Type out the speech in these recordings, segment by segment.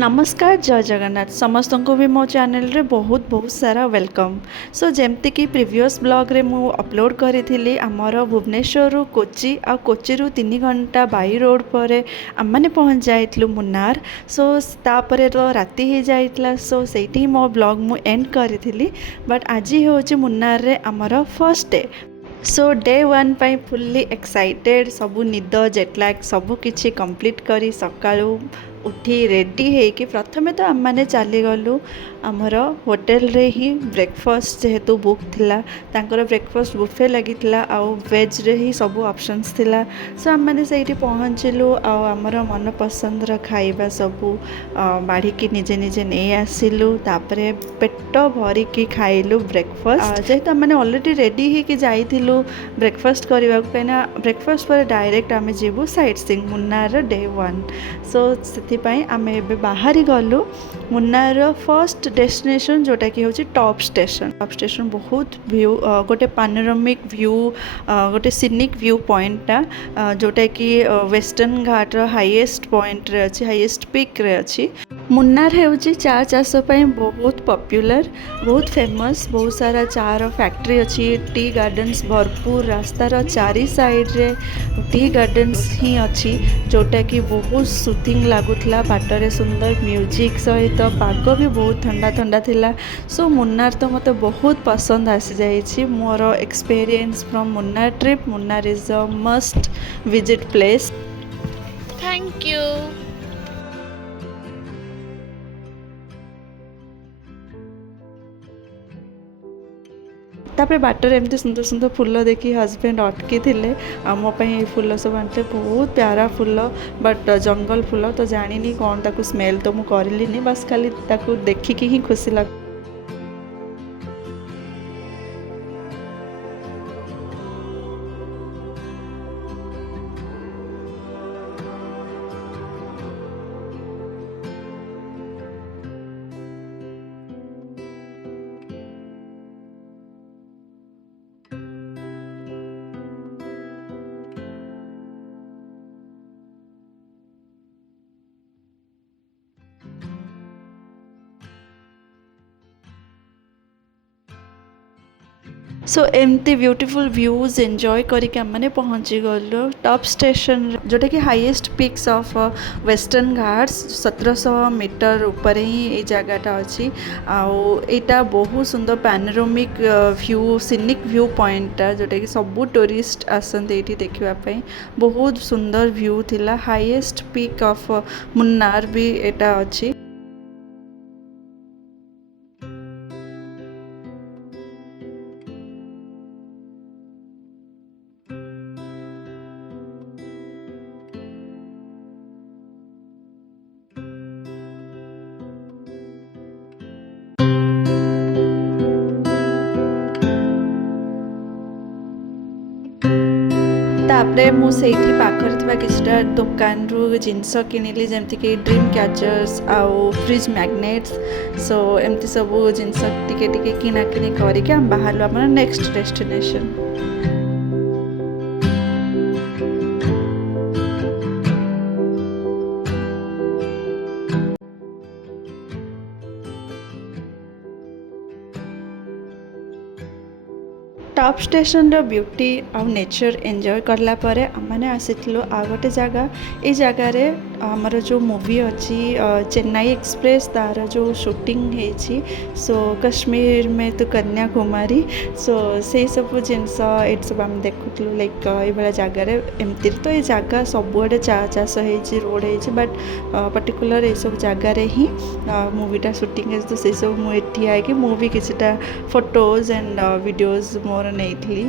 नमस्कार जय जगन्नाथ समस्त को भी मो चैनल रे बहुत बहुत सारा वेलकम। सो जमती कि प्रीवियस ब्लॉग रे मु अपलोड करी आमर भुवनेश्वर रु कोची आ कोची रु 3 घंटा बाई रोड पर आम मैंने पहुँच जाइलु मुन्नार। सो तापर तो राति हो जाइतला सो सेठी मो ब्लॉग मु एंड करी बट आज हूँ मुन्नार रे आमर first day. So day one पाई फुल्ली एक्साइटेड सबू निद जेटलैग सबू किछि कंप्लीट करी सकाळू उठी रेडी है कि प्रथमे तो आम मैंने चलीगलु आमर होटेल रे ही ब्रेकफास्ट जेहेतु बुक थिला तांकर ब्रेकफास्ट बुफे लगी आउ वेज रे ही सबू ऑप्शंस थिला। सो आम मैंने सेठी पहुँचलु आमर मन पसंद खाइबा सबू बाढ़ी की निजे निजे नहीं आसिलु तापर पेट भरिकी खाइलु ब्रेकफास्ट जेहेतु आम मैंने ऑलरेडी रेडी ही कि जाइथिलु ब्रेकफास्ट करने कहीं ब्रेकफास्ट पर डायरेक्ट आम जीवु sightseeing Munnar day one. So से आम ए बाहरी गलु मुन्नार फर्स्ट डेस्टिनेशन जोटा कि हूँ टॉप स्टेशन बहुत व्यू गोटे पानोरामिक व्यू गोटे सिनिक व्यू पॉइंटा जोटा कि वेस्टर्न घाट हाईएस्ट पॉइंट रे अच्छी हाईएस्ट पीक रे अच्छी। मुन्नार हूँ चा चाष बहुत पॉपुलर बहुत फेमस बहुत सारा चार फैक्ट्री अच्छी टी गार्डन्स भरपूर रास्तार चारि साइड रे टी गार्डन्स ही अच्छी जोटा कि बहुत सुथिंग लगुला बाटरे सुंदर म्यूजिक सहित पाग भी बहुत ठंडा ठंडा थिला। सो मुन्नार तो मत बहुत पसंद आसी जाइए more experience from Munnar trip. Munnar is a must visit place. Thank you. तापर बाटर एमती सुंदर सुंदर फूल देखी हजबैंड अटकी थे मो फूल सब आनते बहुत प्यारा फूल बट जंगल फूल तो जानी कौन ताकू स्मेल तो मुझे करलिनी बस खाली ताकू देखिकी ही खुशी लग। सो एमती ब्यूटीफुल व्यूज एंजॉय करके मैंने पहुँची गलु टॉप स्टेशन जोटा कि highest peaks of western ghats 1700 meter ऊपर ही ये जगहटा अच्छी आईटा बहुत सुंदर पैनोरामिक व्यू सिनिक व्यू पॉइंटा जोटा कि सबू टूरिस्ट आसते ये देखापी बहुत सुंदर व्यू थिला। हाईएस्ट पिक ऑफ मुन्नार भी एटा अच्छी। तापरे मुझे पाखर किसी दुकान रु जिनस किनिली जमती कि ड्रीम कैचर्स आउ फ्रिज मैग्नेट्स। सो एमती सब जिनस टिके किना किनी करके हम बाहर आम नेक्स्ट डेस्टिनेशन। टॉप स्टेशन रो ब्यूटी आ नेचर एंजॉय करला परे आमने आसीथिलु आ गोटे जगह ए जगह रे हमर जो मूवी अच्छी चेन्नई एक्सप्रेस तार जो शूटिंग है सो कश्मीर में तो कन्याकुमारी सो से सब जिनस ये सब आम देखुलु लाइक ये जगार एमती तो ये जगह सबुआडे चा चाष हो रोड हो बट पर्टिकुलर ये सब जगार ही मूवीटा शूटिंग है तो से सब मुझे आई मूवी किसीटा फोटोज एंड वीडियोज मोर नहीं थी।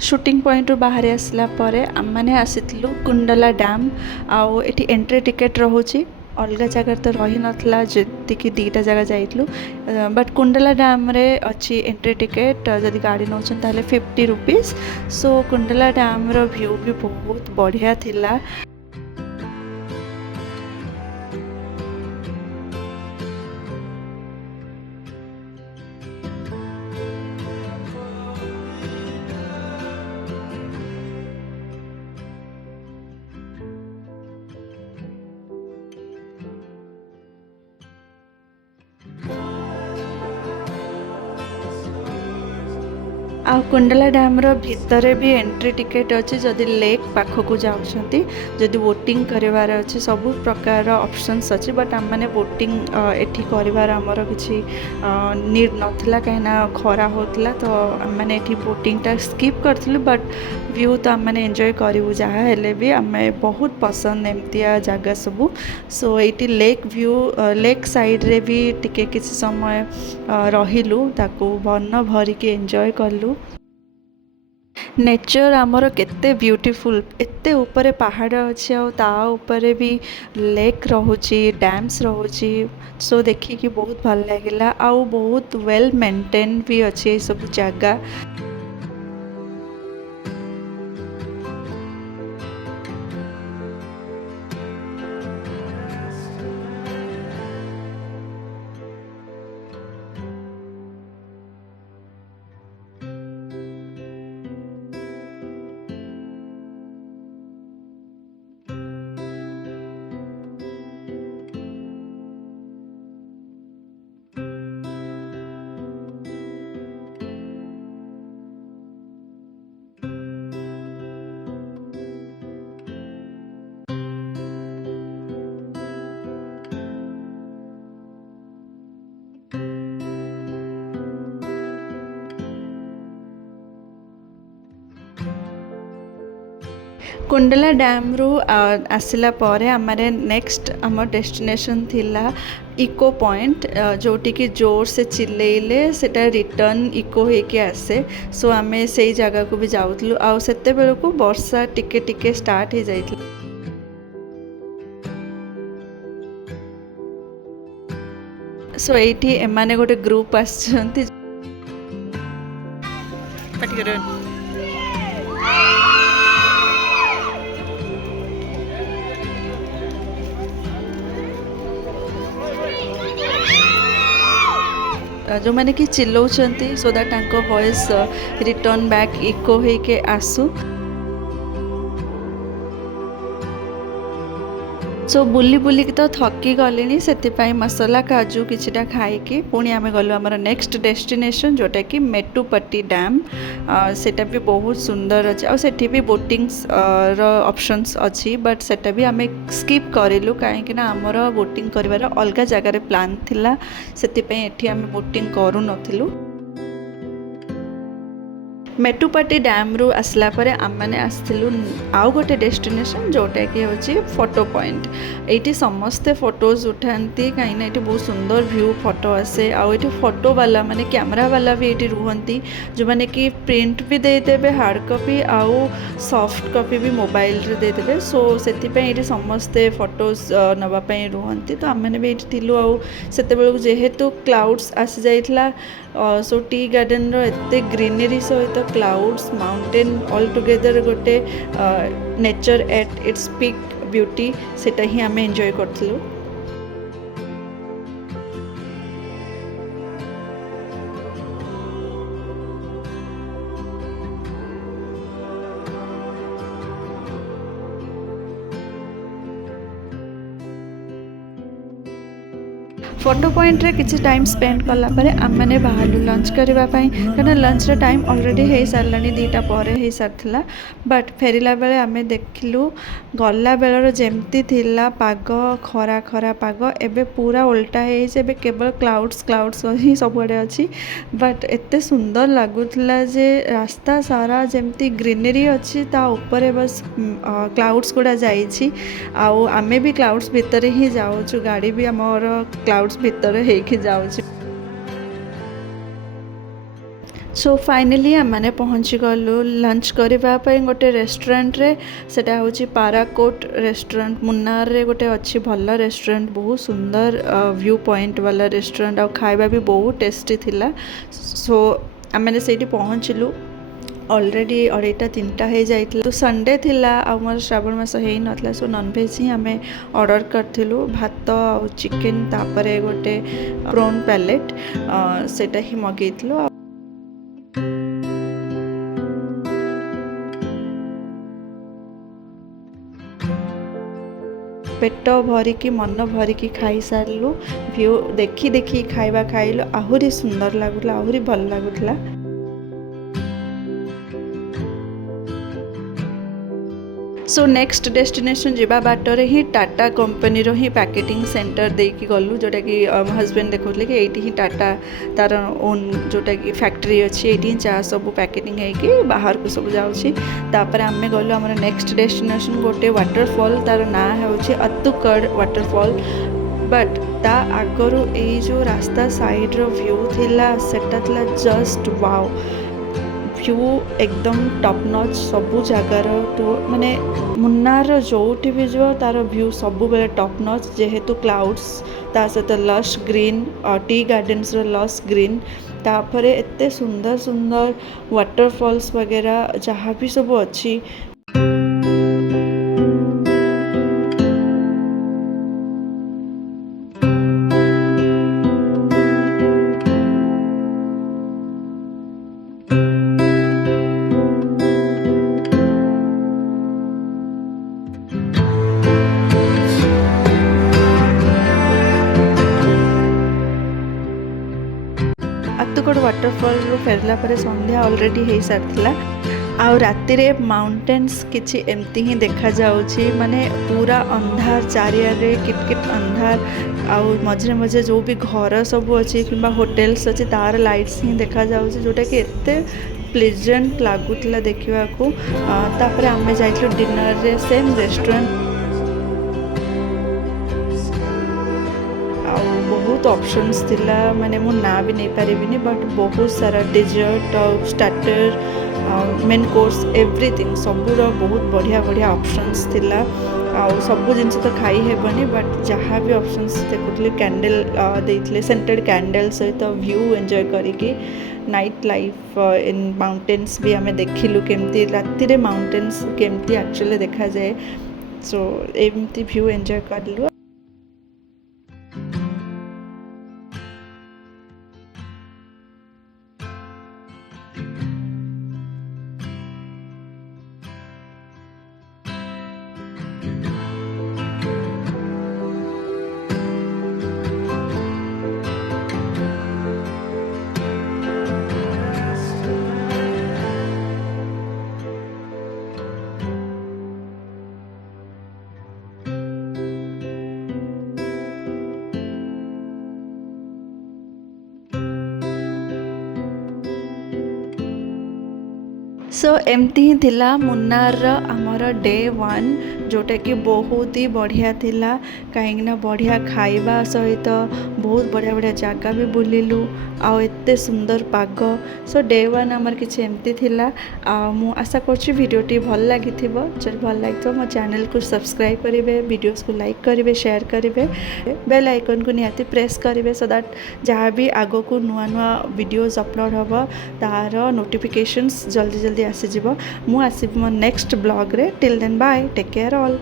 शूटिंग पॉइंट रू बाहर आसला परे आम मैंने आसीथिलु कुंडला डैम आउ एटी एंट्री टिकेट रोचे अलग जगह तो रही नाला जी दीटा जगह जाइलु बट कुंडला डैम रे अच्छी एंट्री टिकेट जदि गाड़ी नौ 50 रुपीज। सो कुंडला डैम रो व्यू भी बहुत बढ़िया थिला। आ कुंडला डैम रो भितर भी एंट्री टिकेट अच्छी जदि लेक पाखक जाऊँगी जदि बोटिंग करार अच्छे सब प्रकार ऑप्शंस अच्छी बट आम मैंने बोटिंग एठी करार आमर किसी नीड नाला कहीं खरा होता तो आम मैंने एठी बोटिंग टा स्किप करूँ बट व्यू तो आम मैंने एंजॉय करूँ जहाँ हेले भी आम बहुत पसंद एमतिया जगह सबू सो ये लेक व्यू लेक साइड रे भी टिके किसी समय रहिलु ताकू मन भरिकी एंजॉय कलु नेचर आमर केते ब्यूटीफुल एते ऊपर पहाड़ अच्छी ता ऊपर भी लेक रोची डैम्स रोची सो देखिकी बहुत भल लगिला आउ बहुत वेल मेंटेन भी अच्छी ये सब जगह कुंडला डैम रू आसला परे आमरे नेक्स्ट आम डेस्टिनेशन थिला इको पॉइंट जोटी की जोर से चिल्लेले सेटा रिटर्न इको होके आसे सो आम से जगह को भी जाऊँ आउ सेते बेलू वर्षा टिके टिके स्टार्ट हो जाइथिला सो एठी एमाने गोटे ग्रुप आछंती जो मैंने कि चिल्लाउछंती सो दैट तांको वॉइस रिटर्न बैक इको होके आसू सो बुली बुलिक तो थकी गले से मसला काजू किछिटा खाइकी पुणी आम गलु आमर नेक्स्ट डेस्टिनेशन जोटा कि मेटुपट्टी डैम सेटा भी बहुत सुंदर अच्छे और सेठी भी बोटिंग्स रो ऑप्शंस अच्छी बट सेटा भी आम स्किप करूँ कहीं आमर बोटिंग कर अलग जगार प्लान थिला सेतिपई एठी आम बोटिंग करू नथिलु मेटुपट्टी डैम रू आसला परे आम मैंने आसलु आउ गोटे डेस्टिनेशन जोटा कि होची फोटो पॉइंट ये समस्ते फोटोज उठाती कहीं ये बहुत सुंदर व्यू फोटो आसे आउ ये फोटो वाला माने कैमरा वाला भी ये रुहंती जो माने कि प्रिंट भी देदेवे हार्ड कॉपी आउ सॉफ्ट कॉपी भी मोबाइल रे देदेवे सो सेतिपई ये समस्ते फोटोज नवापाई रुहंती तो आम मैंने भी ये थिलु आउ सेतेबेलु जेहेतु क्लाउड्स आसी जाइतला सो टी गार्डन रो एते ग्रीनरी सहित क्लाउड्स माउंटेन ऑल टुगेदर गोटे nature at its peak beauty सेटा ही आम एंजॉय करथिलु फोटो पॉइंट रे किसी टाइम स्पेंड कला परे आम मैंने बाहर लंच करने कहना लंच रे टाइम ऑलरेडी हो सारा 2टा पर हो सारा बट फेरला बेले आम देखिलु गला बेलर जमती थिला पाग खरा खरा पाग एबे पूरा उल्टा है केवल क्लाउड्स क्लाउड्स ही सबुआड़े अच्छी बट एते सुंदर लगुला जे रास्ता सारा जमती ग्रीनरी अच्छी ता ऊपर बस क्लाउड्स गुड़ा जाइछि आउ आमे भी क्लाउड्स भितर ही जाऊँ गाड़ी भी आमर क्लाउड्स भितर होके जाऊँ सो फाइनली आम मैंने पहुँची गलु लंच करने गोटे रेस्टोरेंट रे सेटा होची पाराकोट रेस्टोरेंट मुन्नार रे गोटे अच्छी भल रेस्टोरेंट बहुत सुंदर व्यू पॉइंट वाला रेस्टोरेंट और खाଇବା भी बहुत टेस्टी थिला सो आम मैंने से पहुँचलु ऑलरेडी 2:30 हो जाइए तो संडे थिला आमर श्रावण मास हो नाला सो नॉनवेज ही आम ऑर्डर करथिलु भात आ चिकेन तापरे गोटे प्रॉन पैलेट सेटा ही मगेइथिलु पेट भरिकी मन भरिकी खाई सारू व्यू देखी देखी खाଇବା खाइलु आहुरी सुंदर लगुला आहुरी भल लगुला सो नेक्स्ट डेस्टिनेशन जावा बाटर ही टाटा कंपनी ही पैकेटिंग सेंटर देकी गलु जोटा कि हजबैंड देखते कि ये ही टाटा तार ओन जोटा कि फैक्ट्री अच्छी ये चा सब पैकेटिंग होगी बाहर को सब जापर आम गलु आम नेक्स्ट डेस्टिनेशन गोटे वाटरफॉल तार ना हो अत्तुकड़ वाटरफॉल बट ता आगरू ये जो रास्ता साइड रो व्यू थिला सेटा थिला जस्ट वाओ व्यू एकदम टॉप नॉच सबू जगार तो माने मुन्नार जोटी भी जो तार व्यू सबू बेले टॉप नॉच जेहेतु क्लाउड्स ता सहित lush green tea gardens lush green तापर एते सुंदर सुंदर वाटरफॉल्स वगैरह जहाँ भी सब अच्छी अत्तुकड़ वाटरफॉल रू फेरला परे संध्या ऑलरेडी हो सारी आउ राति रे माउंटेन्स किछि एमती ही देखा जाउछि माने पूरा अंधार चारियारे किटकिट अंधार आउ मझे मझे जो भी घर सब अच्छी कि होटेल्स अच्छी तार लाइट्स ही देखा जाउछि जोटा कि एते प्लेजेंट लागुतला देखिबा को तापर आमे जाइथलो डिनर रे सेम रेस्टोरेंट बहुत ऑप्शंस थिला माने मो ना भी नहीं पारिबिनी बट बहुत सारा डेजर्ट और स्टार्टर मेन कोर्स एवरीथिंग सबूर बहुत बढ़िया बढ़िया ऑप्शंस थिला आउ सब जिनस तो खाई हेबनी बट जहाँ भी ऑप्शंस देखुली कैंडल देइथले सेंटेड कैंडल सहित व्यू एंजॉय करिकी नाइट लाइफ इन माउंटेन्स भी आमे देखिलु केमती राति रे माउंटेन्स केमती एक्चुअली देखा जाए सो एमती व्यू एंजॉय करलु। सो एमती ही थिला मुन्नार आमर डे 1 जोटा कि बहुत ही बढ़िया थिला कहीं बढ़िया खाइबा सहित बहुत बढ़िया बढ़िया जगह भी बुलिलु आउ एते सुंदर पाग सो डे 1 आमर किछि एमती थिला मु आशा करछि वीडियोटी भल लागिथिबो जदि भल लागिथो मो चैनल को सब्सक्राइब करिवे वीडियोस को लाइक करिवे शेयर करिवे बेल आइकन को निहाती प्रेस करिवे सो दैट जहाँ भी आगो को नुआ नुआ वीडियोस अपलोड होबो तार नोटिफिकेशंस जल्दी जल्दी आसीजिवो मु आसीबि मो नेक्स्ट ब्लॉग रे till then bye take care all.